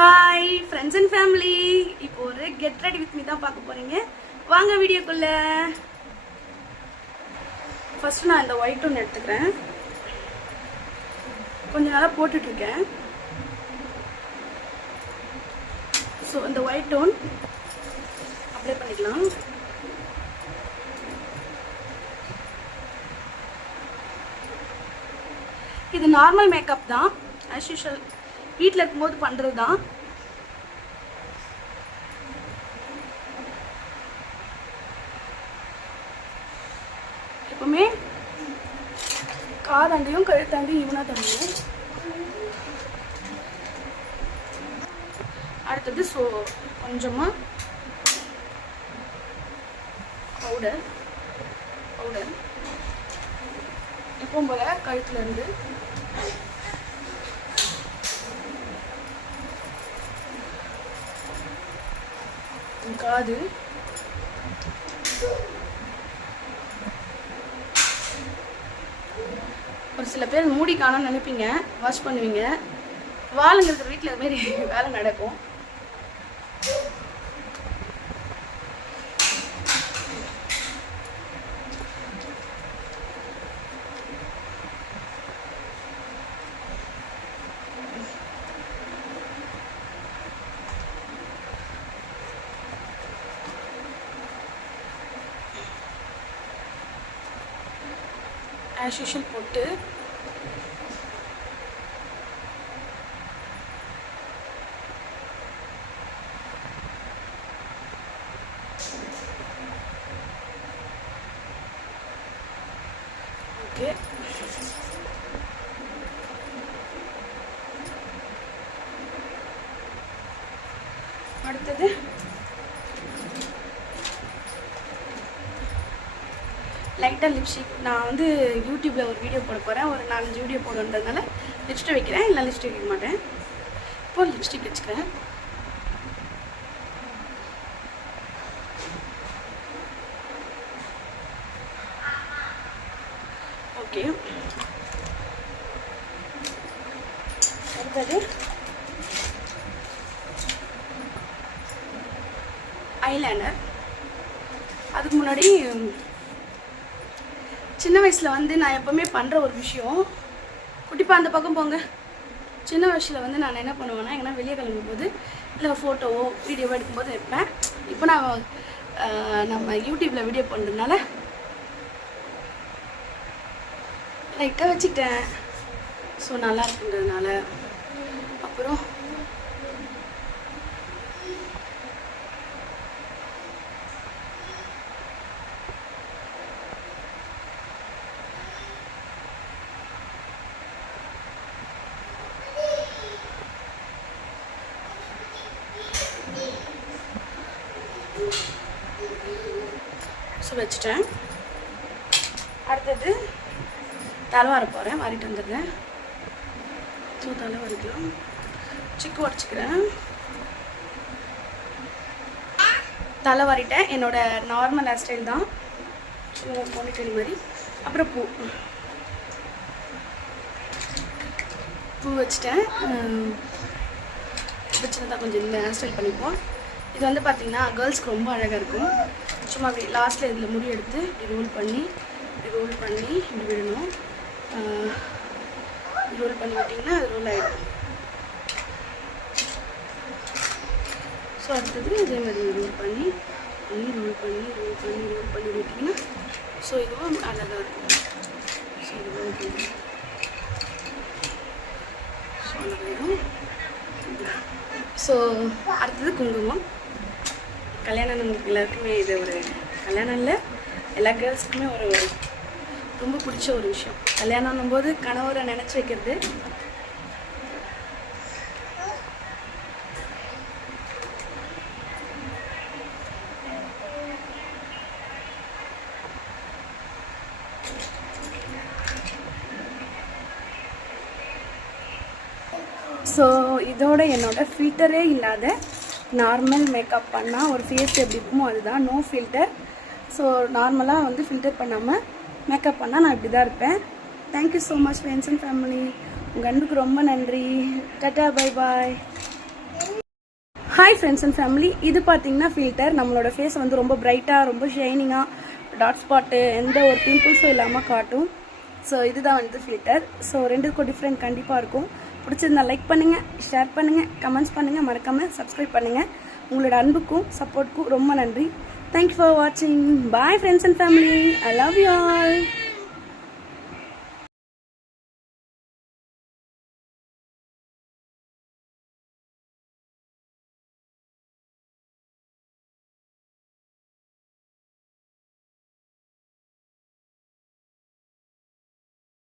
Hi friends and family, இப்போ ஒரு get ready with me தான் பார்க்க போறீங்க. வாங்க வீடியோக்குள்ள. ஃபர்ஸ்ட் நான் இந்த ஒயிட் டோன் எடுத்துக்கிறேன். கொஞ்ச நாளாக போட்டுட்டு இருக்கேன். ஸோ இந்த ஒயிட் டோன் அப்ளை பண்ணிக்கலாம். இது நார்மல் மேக்கப் தான், ஆஸ் யூஷுவல் வீட்டில் இருக்கும்போது பண்ணுறது தான். எப்பவுமே காதாண்டையும் கழுத்தாண்டையும் ஈவனாக தரணும். அடுத்தது கொஞ்சமாக பவுடர் எப்பவும் போல கழுத்துல இருந்து காது, ஒரு சில பேர் மூடி காணோம்னு நினைப்பீங்க, வாஷ் பண்ணுவீங்க. வாளுங்க இருக்கிற வீட்டில் அது மாதிரி வேலை நடக்கும். ஆஸ் யூஷுவல் போட்டு ஓகே. அடுத்தது லைட்டாக லிப்ஸ்டிக். நான் வந்து யூடியூப்பில் ஒரு வீடியோ போட போகிறேன். ஒரு 4-5 வீடியோ போடுன்றதுனால லிப்ஸ்டிக் வைக்கிறேன், இல்லை லிப்ஸ்டிக் வைக்க மாட்டேன். இப்போ லிப்ஸ்டிக் வச்சுக்கிறேன். ஓகே. அடுத்தது ஐலைனர். அதுக்கு முன்னாடி சின்ன வயசில் வந்து நான் எப்போவுமே பண்ணுற ஒரு விஷயம், குட்டிப்பா அந்த பக்கம் போங்க. சின்ன வயசில் வந்து நான் என்ன பண்ணுவேன்னா, எங்கன்னா வெளியே கிளம்பும் போது இல்லை ஃபோட்டோவோ வீடியோவோ எடுக்கும்போது வைப்பேன். இப்போ நான் நம்ம யூடியூப்பில் வீடியோ பண்ணுறதுனால லைட்டாக வச்சுக்கிட்டேன். ஸோ நல்லா இருக்குன்றதுனால. அப்புறம் வச்சுட்டேன். அடுத்தது தலை வர போகிறேன், வாரிட்டு வந்துடுறேன். ஸோ தலை வரைக்கும் சிக்கு உடச்சிக்கிறேன். தலை வாரிட்டேன். என்னோட நார்மல் ஹேர் ஸ்டைல் தான், சின்ன போனிட்டெயில் மாதிரி. அப்புறம் பூ வச்சுட்டேன். சின்னதாக கொஞ்சம் இந்த ஹேர் ஸ்டைல் பண்ணிப்போம். இது வந்து பார்த்திங்கன்னா கேர்ள்ஸ்க்கு ரொம்ப அழகாக இருக்கும். சும்மா அப்படி லாஸ்ட்டில் இதில் முடி எடுத்து இப்படி ரோல் பண்ணி இப்படி விடணும். ரோல் பண்ணி விட்டிங்கன்னா அது ரோல் ஆகிடும். ஸோ அடுத்தது இதே மாதிரி ரோல் பண்ணி விட்டிங்கன்னா ஸோ இதுவும் அழகாக இருக்கும். ஸோ இதுவும் ஸோ அழகாகிடும். ஸோ அடுத்தது குங்குமம். கல்யாணம் நம்மளுக்கு எல்லாருக்குமே இது ஒரு கல்யாணம் இல்லை, எல்லா கேர்ள்ஸுக்குமே ஒரு ரொம்ப பிடிச்ச ஒரு விஷயம். கல்யாணம் போது கணவரை நினச்சி வைக்கிறது. ஸோ இதோட என்னோட ஃபில்டரே இல்லாத நார்மல் மேக்கப் பண்ணால் ஒரு ஃபேஸ் எப்படி இருக்குமோ அதுதான், நோ ஃபில்டர். ஸோ நார்மலாக வந்து ஃபில்டர் பண்ணாமல் மேக்கப் பண்ணால் நான் இப்படி தான் இருப்பேன். Thank you so much friends and family. உங்கள் அன்புக்கு ரொம்ப நன்றி. Tata, bye bye. Hi friends and family, இது பார்த்தீங்கன்னா ஃபில்டர். நம்மளோட ஃபேஸ் வந்து ரொம்ப பிரைட்டாக, ரொம்ப ஷைனிங்காக, டாட் ஸ்பாட்டு, எந்த ஒரு பிம்பிள்ஸும் இல்லாமல் காட்டும். ஸோ இதுதான் வந்து ஃபில்டர். ஸோ ரெண்டுக்கும் டிஃப்ரெண்ட் கண்டிப்பாக இருக்கும். பிடிச்சிருந்தா லைக் பண்ணுங்கள், ஷேர் பண்ணுங்கள், கமெண்ட்ஸ் பண்ணுங்கள், மறக்காமல் சப்ஸ்கிரைப் பண்ணுங்கள். உங்களோட அன்புக்கும் சப்போர்ட்டுக்கும் ரொம்ப நன்றி. தேங்க்யூ ஃபார் வாட்சிங். Bye friends and family, I love you all.